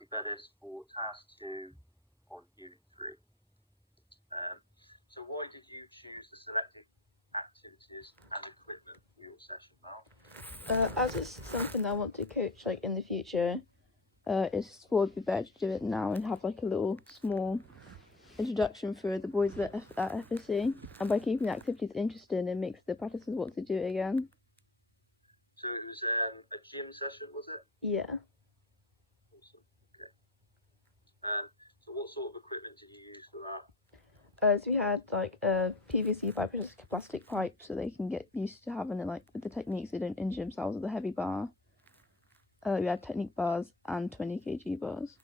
be better for task 2 on unit 3. So why did you choose the selected activities and equipment for your session, Mal? As it's something I want to coach like in the future, it's would be better to do it now and have like a little small introduction for the boys at FSC. And by keeping the activities interesting, it makes the participants want to do it again. So it was a gym session, was it? Yeah. Awesome. Okay. So what sort of equipment did you use for that? So we had like a PVC pipe, which is like a plastic pipe, so they can get used to having it like with the techniques. They don't injure themselves with a heavy bar. We had technique bars and 20 kg bars.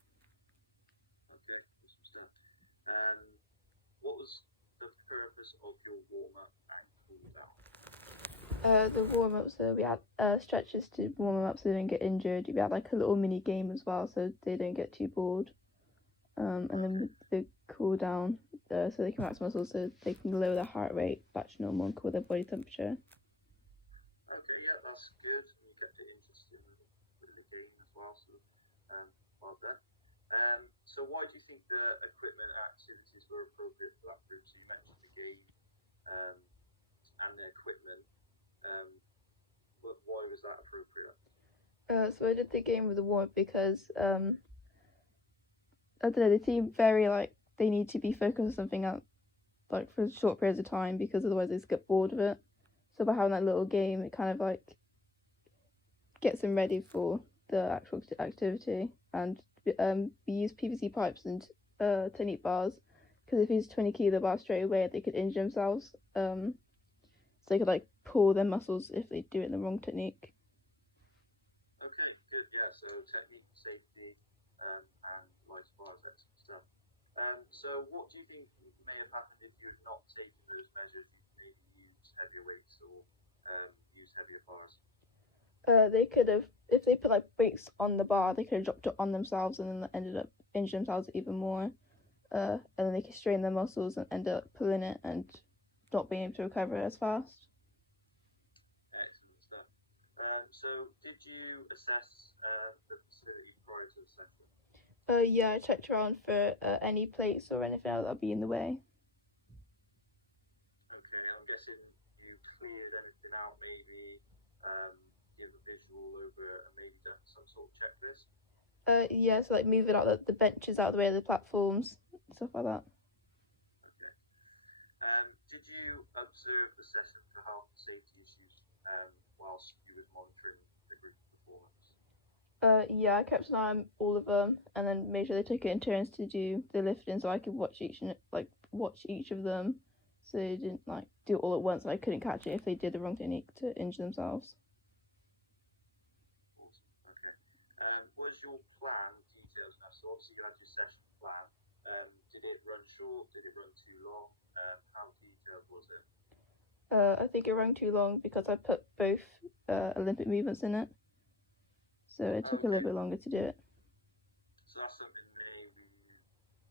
Okay, awesome stuff. What was the purpose of your warm-up and cool-down? The warm-up, so we had stretches to warm them up so they don't get injured. We had like a little mini game as well so they don't get too bored. And then the cool down, so they can relax muscles so they can lower their heart rate back to normal and cool their body temperature. Okay, yeah, that's good. You kept it interesting with the game as well, so well done. So why do you think the equipment and activities were appropriate for that group? So you mentioned the game and the equipment. But why was that appropriate? So I did the game with the warm-up because I don't know, they seem very like they need to be focused on something else like for short periods of time because otherwise they just get bored of it. So by having that little game, it kind of like gets them ready for the actual activity. And we use PVC pipes and technique bars because if you use 20 kilo bars straight away, they could injure themselves. So they could like pull their muscles if they do it in the wrong technique. Okay, good. Yeah, so technique, safety, and life bars, that sort of stuff. So what do you think may have happened if you had not taken those measures? You maybe used heavier weights or used heavier bars? They could have, if they put like weights on the bar, they could have dropped it on themselves and then ended up injuring themselves even more. And then they could strain their muscles and end up pulling it and not being able to recover as fast. Excellent stuff. So did you assess the facility prior to the session? Yeah, I checked around for any plates or anything else that'll be in the way. Okay, I'm guessing you cleared anything out, maybe give a visual over and maybe done some sort of checklist? Yeah, so like moving out the benches out of the way of the platforms, stuff like that. Okay. Did you observe the session for health and safety issues whilst you were monitoring the group performance? Yeah, I kept an eye on all of them and then made sure they took it in turns to do the lifting so I could watch each of them so they didn't like do it all at once and I couldn't catch it if they did the wrong technique to injure themselves. Awesome. Okay. Was your plan detailed enough? So obviously you had your session plan. Did it run short? Did it run too long? How detailed was it? I think it ran too long because I put both Olympic movements in it, so it took a little bit longer to do it. So that's something maybe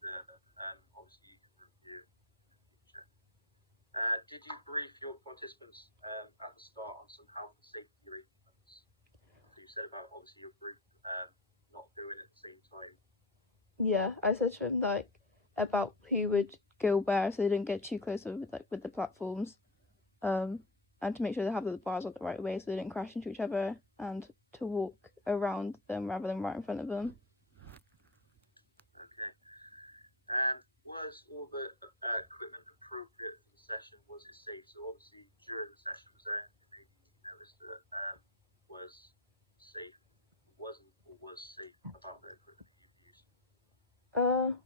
that obviously you can review. Did you brief your participants at the start on some health and safety arrangements? So you said about obviously your group not going at the same time. Yeah, I said to them like about who would go where so they didn't get too close with the platforms, and to make sure they have the bars on the right way so they didn't crash into each other, and to walk around them rather than right in front of them. Okay. Was all the equipment appropriate for the session? Was it safe? So obviously during the session, was there anything you noticed that was safe, wasn't, or was safe about the equipment you used?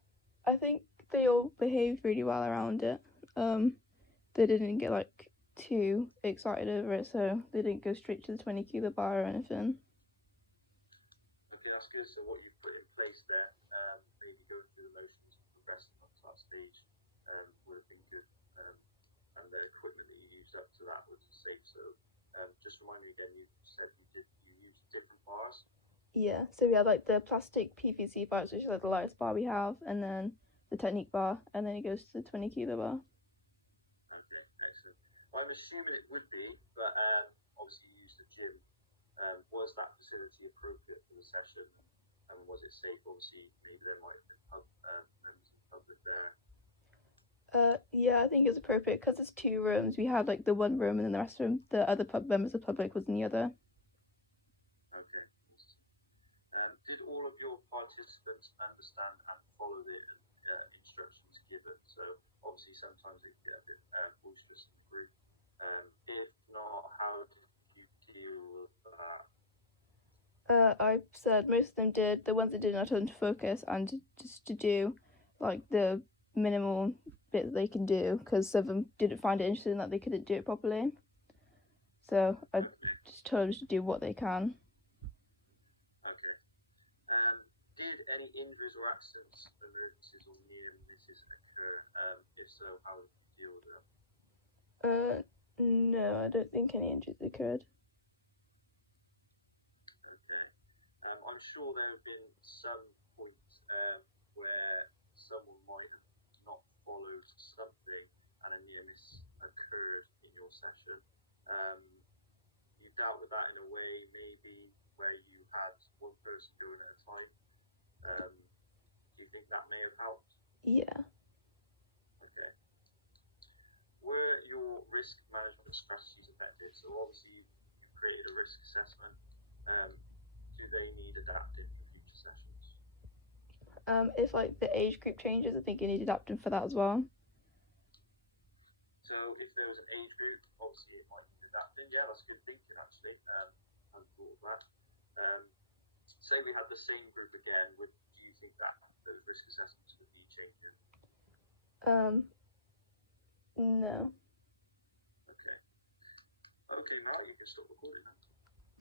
I think they all behaved really well around it. They didn't get like too excited over it, so they didn't go straight to the 20 kilo bar or anything. Okay, that's good. So what you put in place there, maybe going through the motions and progressing up to that stage would have been good. And the equipment that you used up to that was safe. So just remind me again, you said you used different bars? Yeah, so we had like the plastic PVC bars, which is like the lightest bar we have, and then the technique bar, and then it goes to the 20 kilo bar. Okay, excellent. Well, I'm assuming it would be, but obviously you used the gym. Was that facility appropriate for the session? And was it safe? Obviously, maybe there might have been members of the public there. Yeah, I think it's appropriate because it's 2 rooms. We had like the one room and then the rest of them, the other members of the public was in the other. Okay. Did all of your participants understand and follow the instructions given? So obviously sometimes it can get a bit boisterous in the group. If not, how did you deal with that? I said most of them did. The ones that didn't, I told them to focus and just to do like the minimal bit that they can do because some of them didn't find it interesting that they couldn't do it properly. So I just told them to do what they can. Okay. Did any injuries or accidents, emergencies, or near misses occur? If so, how did you deal with them? No, I don't think any injuries occurred. Okay. I'm sure there have been some points where someone might have not followed something and a near miss occurred in your session. You dealt with that in a way maybe where you had one person going at a time. Do you think that may have helped? Yeah. Okay. Were your risk management strategies effective? So obviously you created a risk assessment. Do they need adapting for future sessions? If like the age group changes, I think you need adapting for that as well. So if there was an age group, obviously it might need adapting. Yeah, that's good thinking actually. I hadn't thought of that. Say we had the same group again, do you think that those risk assessments would need changing? No. Okay. Okay, now you can stop recording now.